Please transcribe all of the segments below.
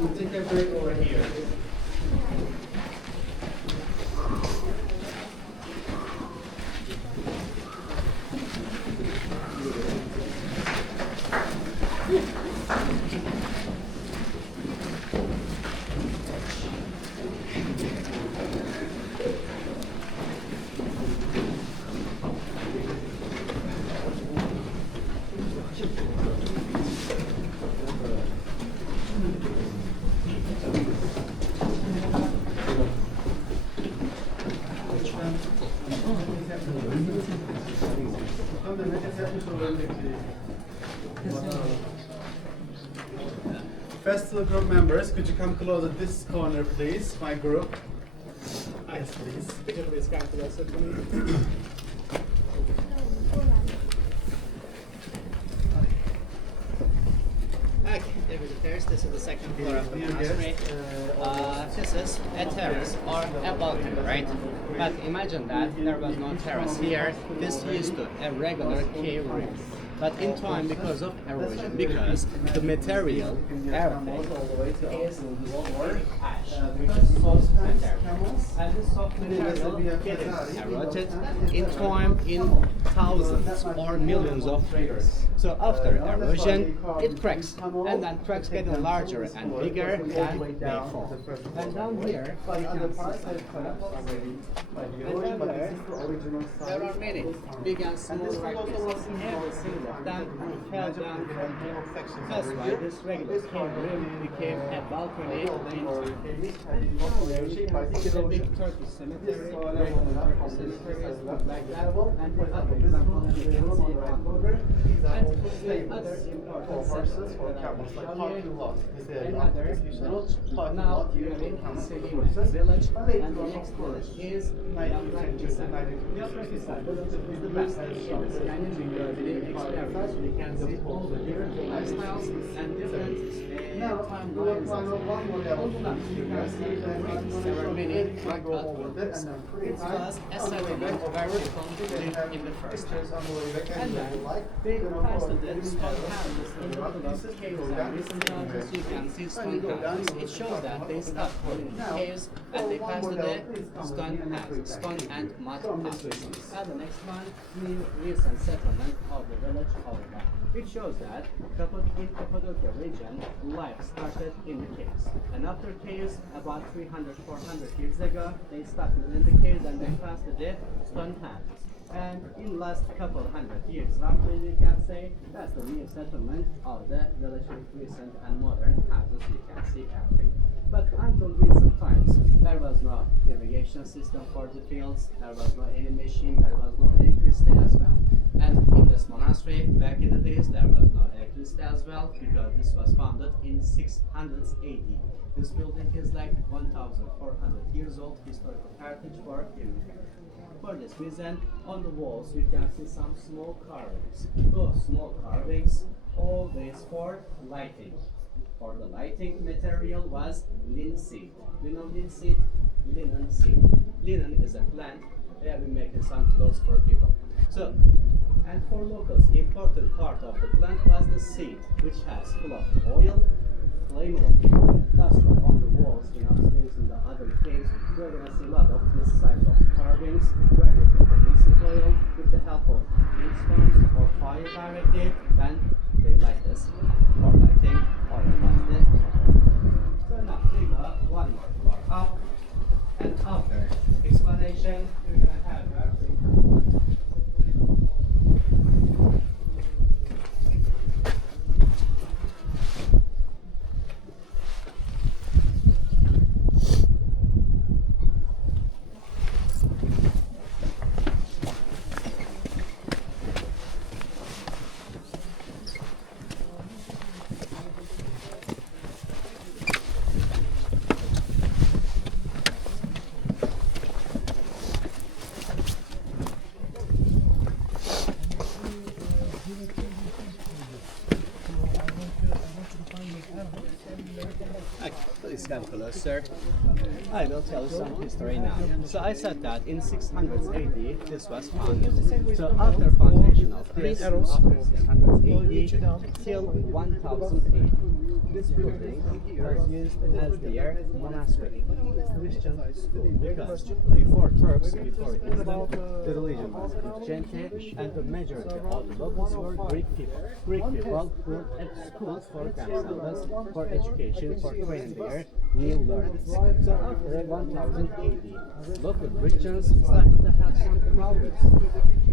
We'll take a break over here. Festival group members, could you come close at this corner, please? My group. Yes, please. Could you please come closer to me? Okay, there we go. Terrace. This is the second floor of the monastery. This is a terrace or a balcony, right? But imagine that there was no terrace here. This used to a regular cave room. But in time, because of erosion, because the material, everything is ash, soft material. And this soft material getting eroded in time in thousands or millions of years. So after erosion, it cracks, and then cracks getting larger and bigger, and they fall. And down here, you can see and down there are many big and small fragments. Every single of them fell down from here. That's why this regular cave room became a balcony into this is a big Turkish cemetery, regular Turkish cemeteries look like that, and the other example you can see around over. And the other important sections for camels like parking lot. Another now really Selim village, and the next village is the Upper Kisar village is the best in the Scandinavian experience. We can see all the different lifestyles and different timelines. On the left, you can see the rings. There were many uncut buildings. It was a settlement where people lived in the first place. And then they passed the stone houses in the caves and recent houses. You can see stone houses. It shows that they stopped in the caves and they passed the stone houses, stone and mud houses. And the next one, new recent settlement of the village of Orba. It shows that in Cappadocia region, life started in the caves. And after caves, about 300, 400 years ago, they started in the caves and they passed the stone houses. And in last couple hundred years, roughly we can say that's the new settlement of the village with recent and modern houses. You can see everything. But until recent times, there was no irrigation system for the fields, there was no any machine, there was no electricity as well. And in this monastery, back in the days, there was no electricity as well, because this was founded in 600 AD. This building is like 1,400 years old, historical heritage for Iraq. For this reason, on the walls you can see some small carvings. Those small carvings, always for lighting. For the lighting material was linseed. You know linseed? Linen seed. Linen is a plant. They have been making some clothes for people. So, and for locals, the important part of the plant was the seed, which has full of oil, flammable. That's why on the walls, in upstairs in the other caves, you're going to see a lot of this type of carvings where they put the linseed oil with the help of wood stones or fire directly, and they light this for lighting or light. So now we go one more floor up, and after explanation, you're going to have please come closer. I will tell you some history now. So I said that in 600 AD this was founded. So after foundation of this, after 600 AD till 1000 AD, this building was used as their monastery, Christian school, because before Turks, before Islam, the religion was Christianity, and the majority of the locals were Greek people. Greek people built schools for themselves, for education, for training their new learners. So after 1000 AD, local Christians started to have some problems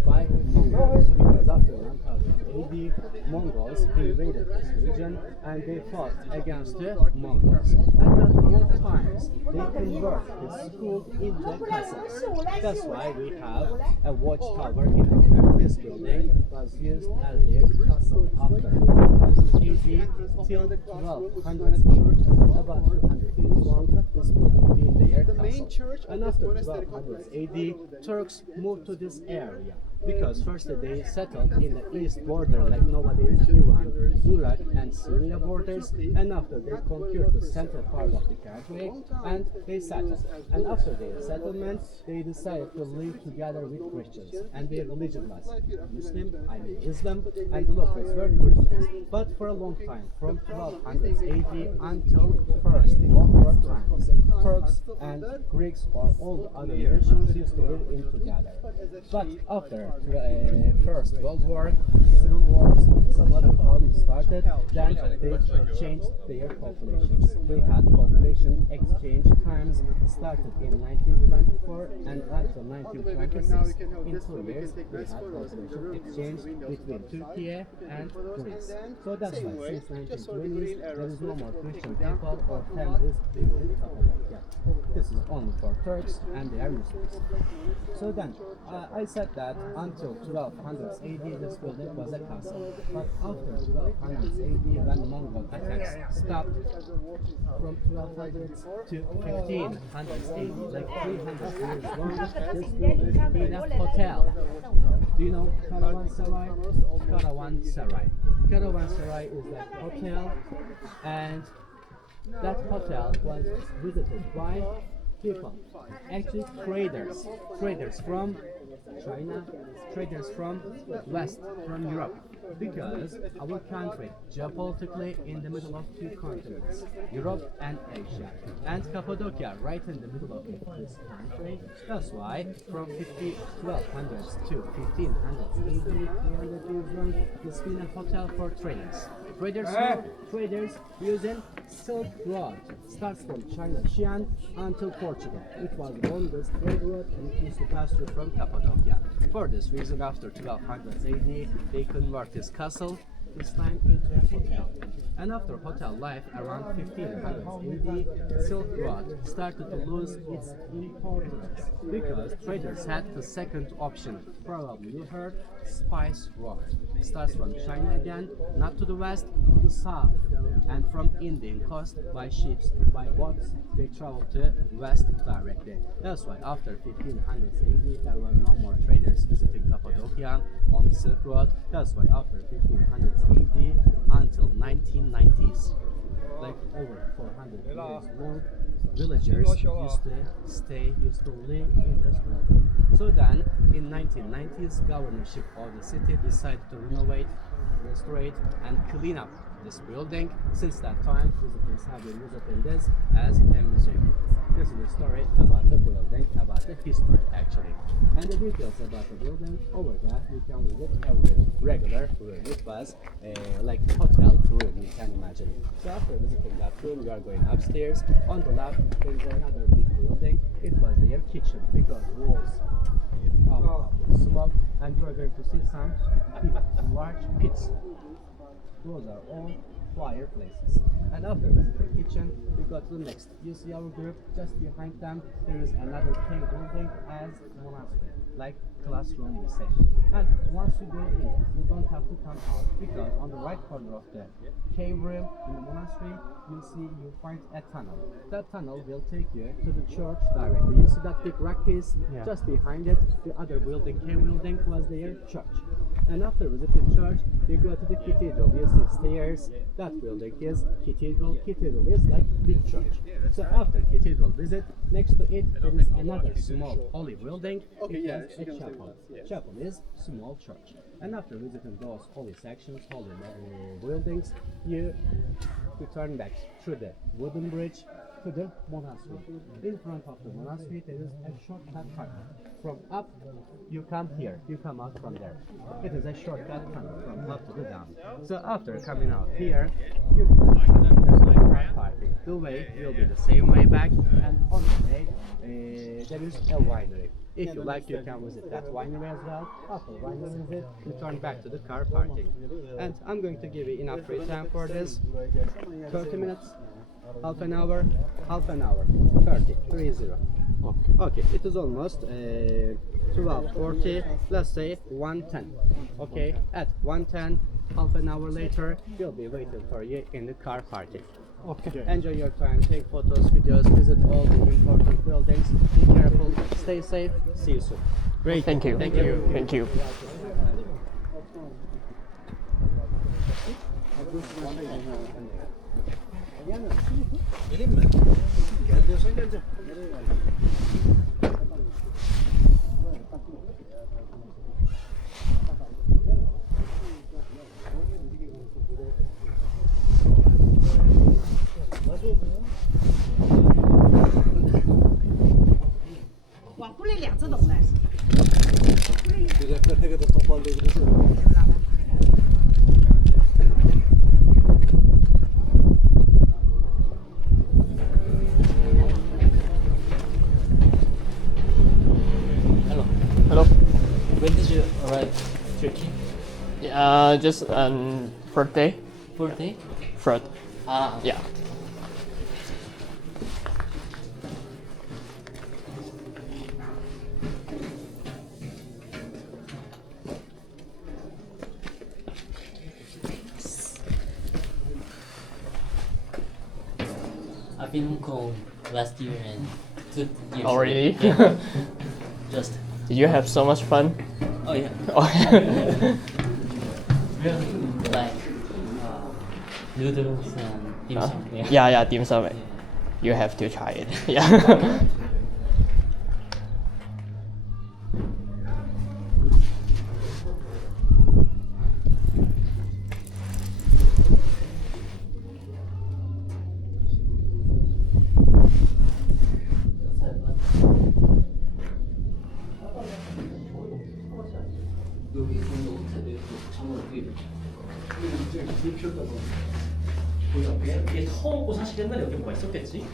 by Mongols, because after 1000 AD, Mongols invaded this region and they fought against the Mongols. And at all times, they convert the school into castles. That's why we have a watchtower in here. This building was used as their castle after 1000 AD till 1200 church, about 200 years long. This building being their castle. And after 1200 AD, Turks moved to this area, because first they settled in the east border, like nowadays Iran, Iraq and Syria borders, and after they conquered the central part of the country and they settled. And after their settlement, they decided to live together with Christians, and their religion was Muslim, I mean Islam, and the locals were Christians. But for a long time, from 1200 AD until First World War times, Turks and Greeks or all the other nations used to live in together. But after First World War, civil wars, some other problems started, then they changed their populations. We had population exchange times started in 1924 and until 1926. In 2 years, we had population exchange between Turkey and Greece. So that's why since 1920s, there is no more Christian people or families living in Cappadocia. This is only for Turks and their Muslims. So then, I said that until 1200 AD this building was a castle, but after 1200 AD when Mongol attacks stopped, from 1200 to 1500 AD, like 300 years long, this building been a hotel. Do you know Caravanserai? Caravanserai. Caravanserai is like hotel, and that hotel was visited by people, actually traders from China, traders from West, from Europe, because our country geopolitically in the middle of two continents, Europe and Asia, and Cappadocia right in the middle of this country. That's why from 1200 to 1500 AD, 300 years long, it's been a hotel for traders. Traders using Silk Road, starts from China, Xi'an, until Portugal. It was the longest trade route and it used to pass through from Cappadocia. For this reason, after 1200 AD, they convert this castle, this time into a hotel. And after hotel life, around 1500 AD, Silk Road started to lose its importance because traders had the second option. Probably you heard, Spice Road. Starts from China again, not to the west, to the south. And from Indian coast, by ships, by boats, they traveled to west directly. That's why after 1500 AD, there was no more traders visiting Cappadocia on the Silk Road. That's why after 1500 AD until 1990s, like over 400 years long, villagers used to live in this road. So then, in 1990s, governorship of the city decided to renovate, restore, and clean up this building. Since that time, visitors have been visiting this as a museum. This is a story about the building, about the history actually. And the details about the building, over there you can visit every regular room. It was like a hotel room, you can imagine. So after visiting that room, you are going upstairs. On the left, there is another big building. It was their kitchen because walls smoke, and you are going to see some large pits. Those are all fireplaces. And after the kitchen, we go to the next. You see our group just behind them. There is another cave building as monastery, like classroom we say. And once you go in, you don't have to come out because on the right corner of the cave room in the monastery, you find a tunnel. That tunnel will take you to the church directly. You see that big rock piece just behind it. The other building, cave building, was their church. And after visiting church, you go to the cathedral. You see stairs. That building is cathedral. Cathedral is like big church. So after cathedral visit, next to it there is another small holy building. It is a chapel. Chapel is small church. And after visiting those holy sections, holy buildings, you turn back through the wooden bridge to the monastery. In front of the monastery there is a shortcut tunnel. From up you come here, you come out from there. It is a shortcut tunnel from up to the down. So after coming out here, you can parking. The way will be the same way back, and on the way there is a winery. If you like, you can visit that winery as well. After winery visit, you turn back to the car parking. And I'm going to give you enough free time for this. 30 minutes, half an hour, 30, 30. Okay, it is almost 12:40, let's say 1:10. Okay, at 1:10, half an hour later, we'll be waiting for you in the car parking. Okay. Enjoy your time, take photos, videos, visit all the important buildings, be careful, stay safe, see you soon. Great. Thank you. Thank you. Thank you. Geleyim mi? Gel diyorsan geleceğim. Ne kadar toparlayabiliriz? Hello. Hello. When did you arrive Turkey? Just third day. Birthday? Third. Ah, Yeah. I've been in Hong Kong last year and 2 years. Oh, really? ago. Yeah. Just. Did you have so much fun? Oh yeah. Oh. Really? Like noodles and dim sum. Yeah, dim sum. You have to try it. Yeah. 여기 있는 호텔에 정말 이게 처음고 사실 옛날에 여기 뭐가 있었겠지?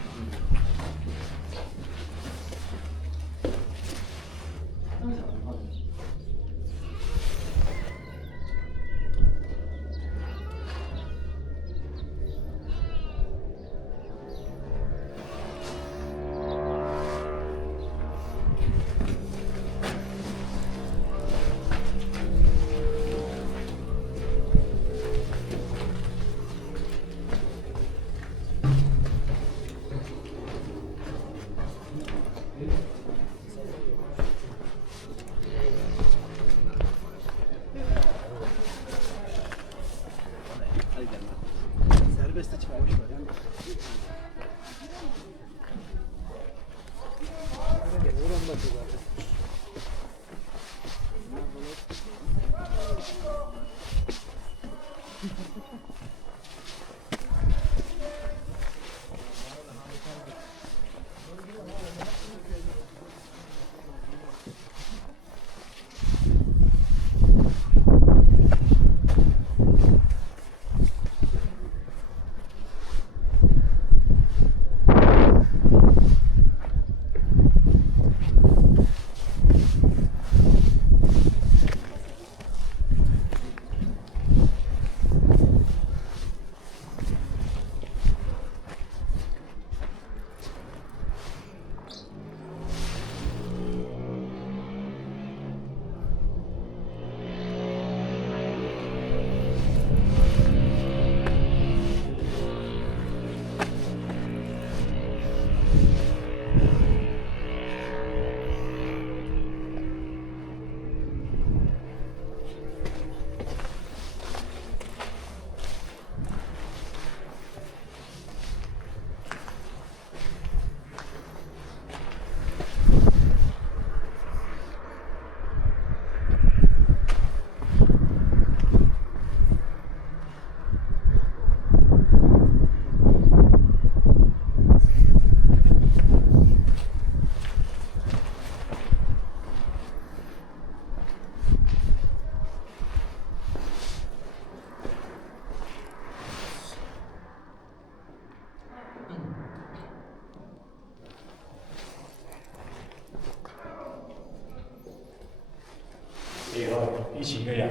以前嘅人，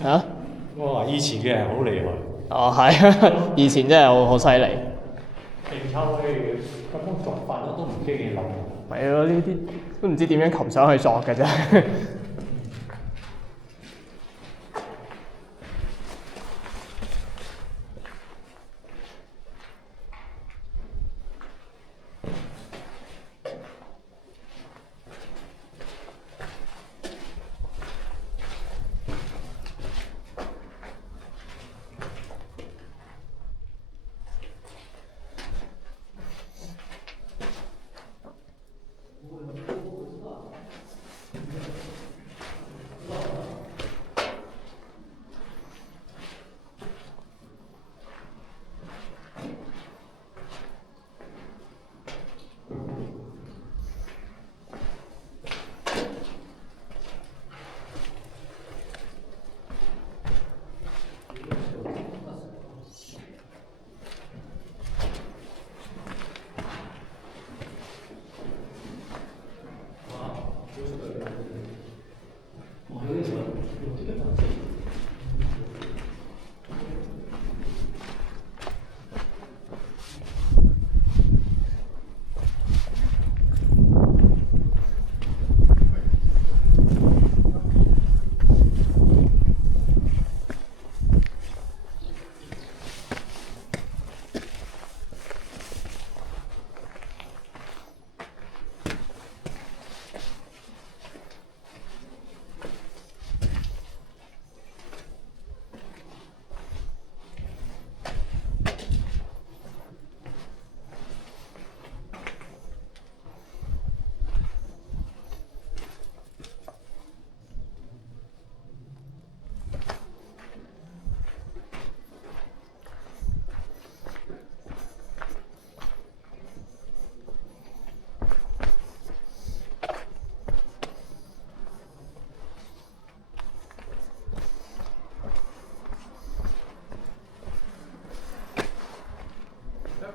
嚇？我話以前嘅人好厲害，哦，係，以前真係好犀利。勁抽佢咁樣作法都唔驚你冧。係咯，呢啲都唔知點樣擒上去作嘅啫。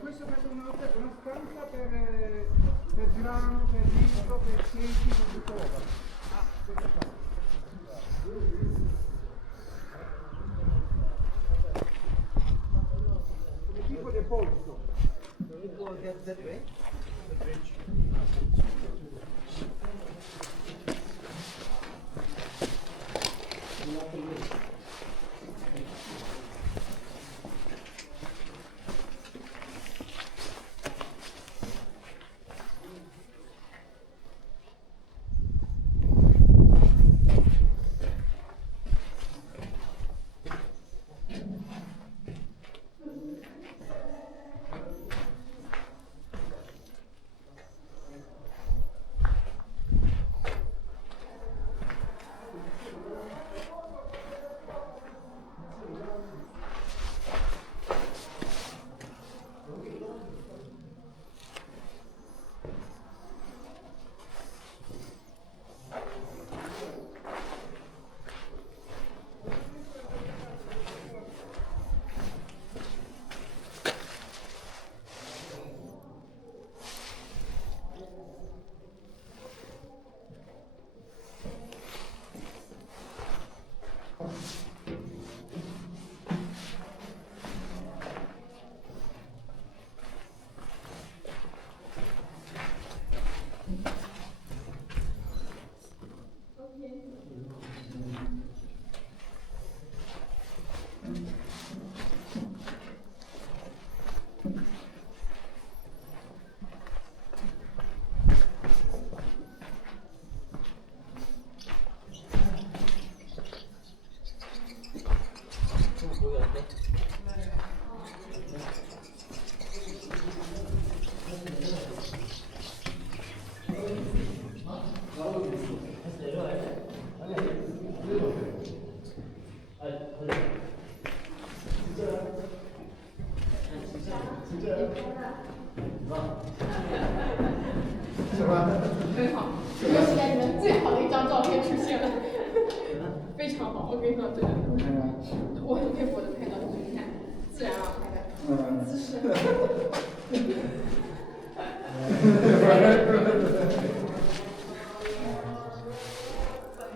Questo è una stanza per grano, per riso, per ceci, per tutto roba. Ah, questo qua. Come tipo deposito. That way? The bridge.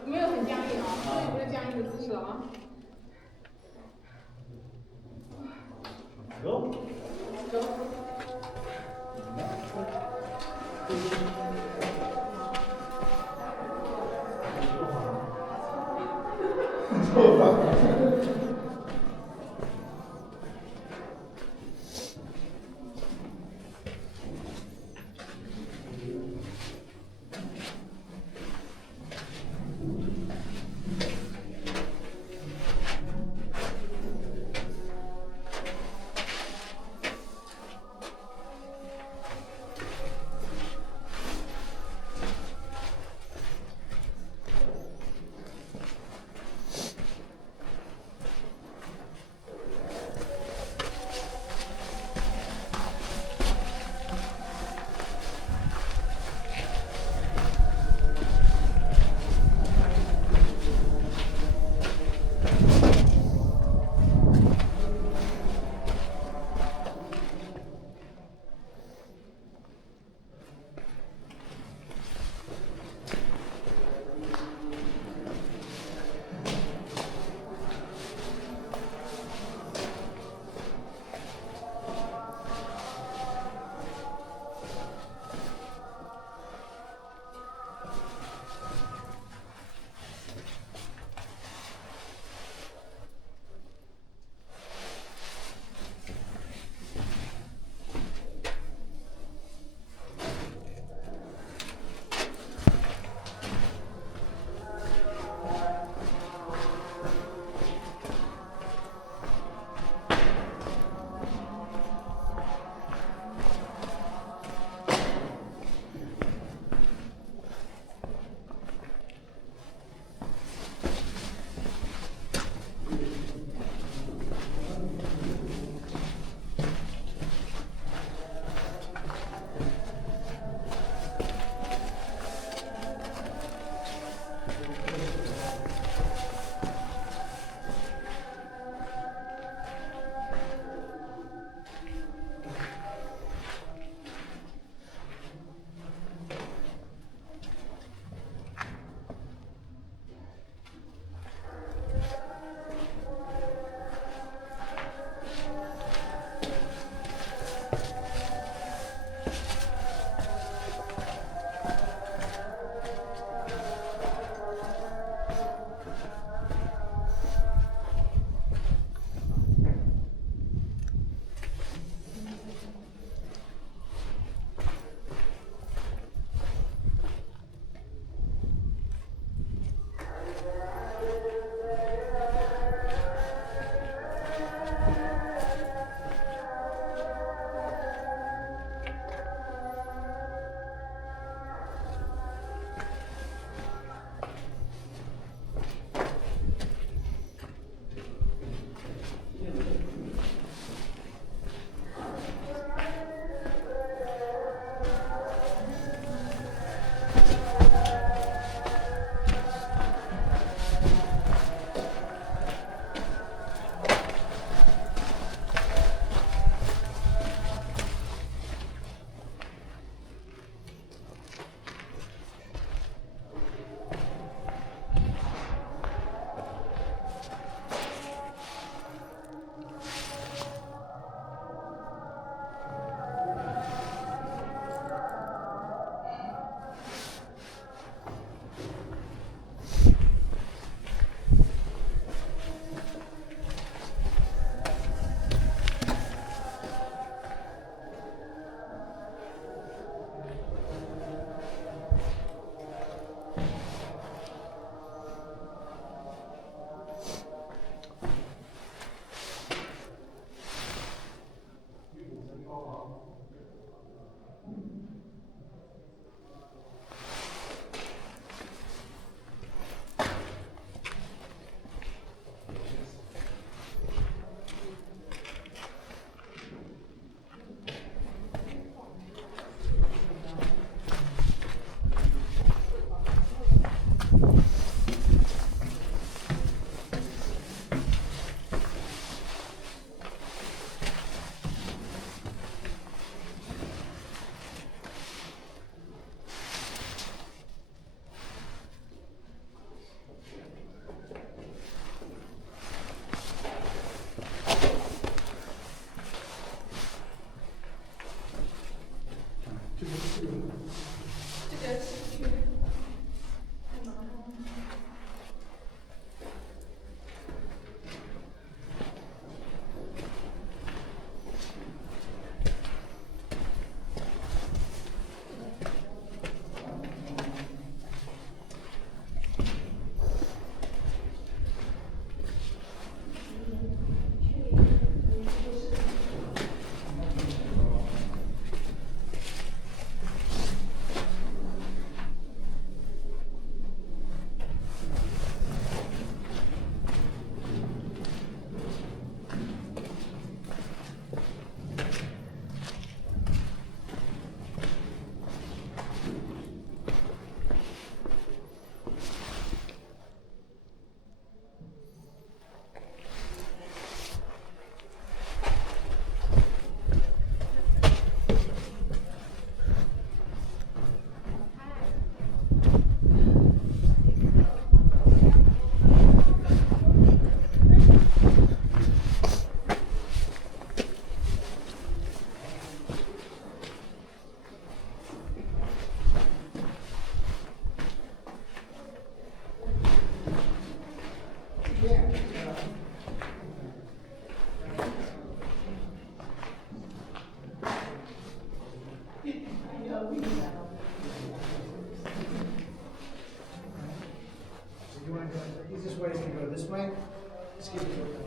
没有很僵硬啊，所以不是僵硬。You want to go, the easiest way is to go this way. Just keep it open.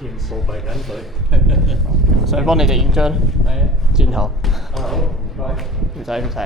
Thiên số bài gắn tới. 想幫你哋影張係啊。轉頭，好，唔該。唔使唔使。